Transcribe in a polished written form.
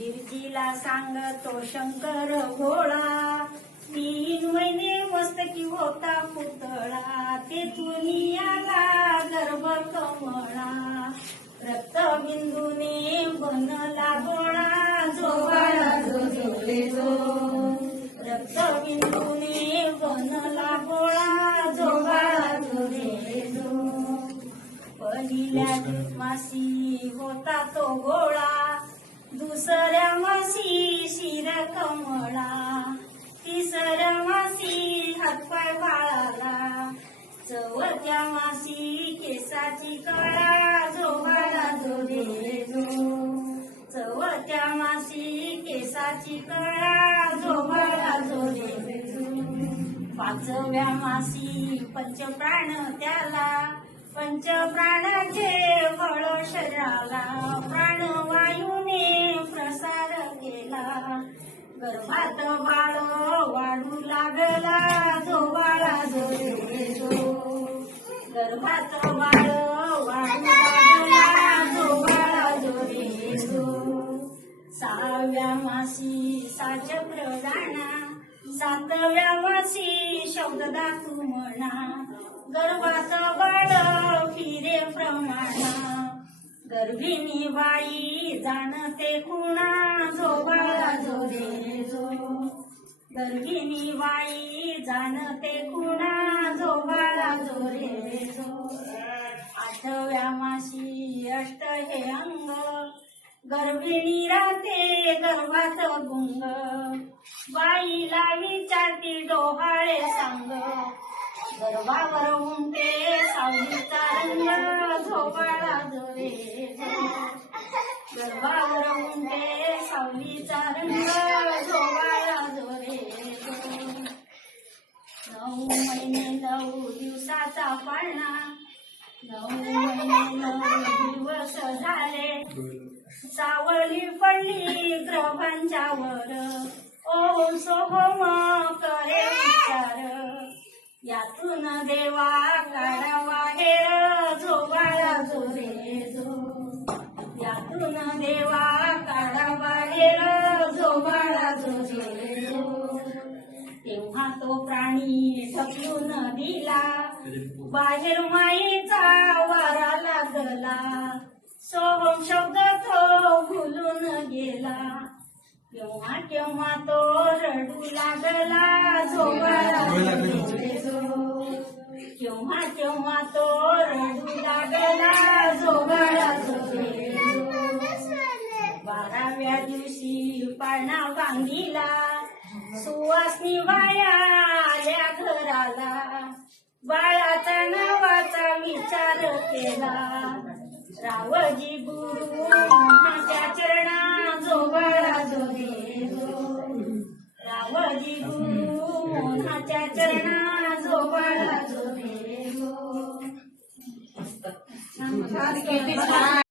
गिरजीला सांगतो शंकर भोळा, 3 महिने मस्तकी होता पुतळा, तेथून आला गर्भ कमळा, रक्तबिंदूने बनला गोळा, जो बाळा जो रे जो, रक्तबिंदूने बनला गोळा, जो बाळा जो रे जो. पहिल्या मासी होता तो गोळा, दुसऱ्या मासी शिर कमळा, तिसऱ्या मासी हातपाय बाळाला, चौथ्या मासी केसाची कळा, जो बाळा जो रे जो, चौथ्या मासी केसाची कळा, जो बाळा जो रे जो. 5व्या मासी पंचप्राण त्याला, पंचप्राणाचे बळ शरीराला, प्राणवायूने प्रसार केला, गर्भात बाळ वाढू लागला, जो बाळा जो रे जो, गर्भात बाळ वाढू लागला, जो बाळा जो रे जो. 6व्या मासी साचक्र जाणा, 7व्या मासी शब्द दाखू म्हणा, गर्भात बाळ फिरे प्रमाणा, गर्भिणी बाई जाणते कुणा, जो बाळा जो रे जो, गर्भिणी बाई जाणते कुणा, जो बाळा जो रे जो. 8व्या मासी अष्ट हे अंग, गर्भिणी राहते गर्भात गुंग, बाईला विचारती डोहाळे सांग, गर्भावर उमटे सावलीचा रंग, जो बाळा जो रे जो, गर्भावर उमटे सावलीचा रंग, जो बाळा जो रे जो. 9 महिने 9 दिवसाचा पाळणा, 9 महिने 9 दिवस झाले, सावली पडली ग्रहांच्यावर, ओम सोहम करे विचार, यातून देवा काढा बाहेर, जो बाळा जो रे जो, यातून देवा काढा बाहेर, जो बाळा जो रे जो. तेव्हा तो प्राणी ढकलून दिला, बाहेर मायेचा वारा लागला, सोहम शब्द तो भुलून गेला, केव्हा केव्हा तो रडू लागला, जो बाळा जो रे जो, केव्हा केव्हा तो रडू लागला, जो बाळा जो रे जो. 12व्या दिवशी पाळणा बांधिला, सुवासनी बाया आल्या घराला, बाळाचा नावाचा विचार केला, रावजी गुरु माझ्या चरणा, जो बाळा जो रे जो, रावजी गुरु मोनाच्या चरणा, जो बाळा जो रे जो.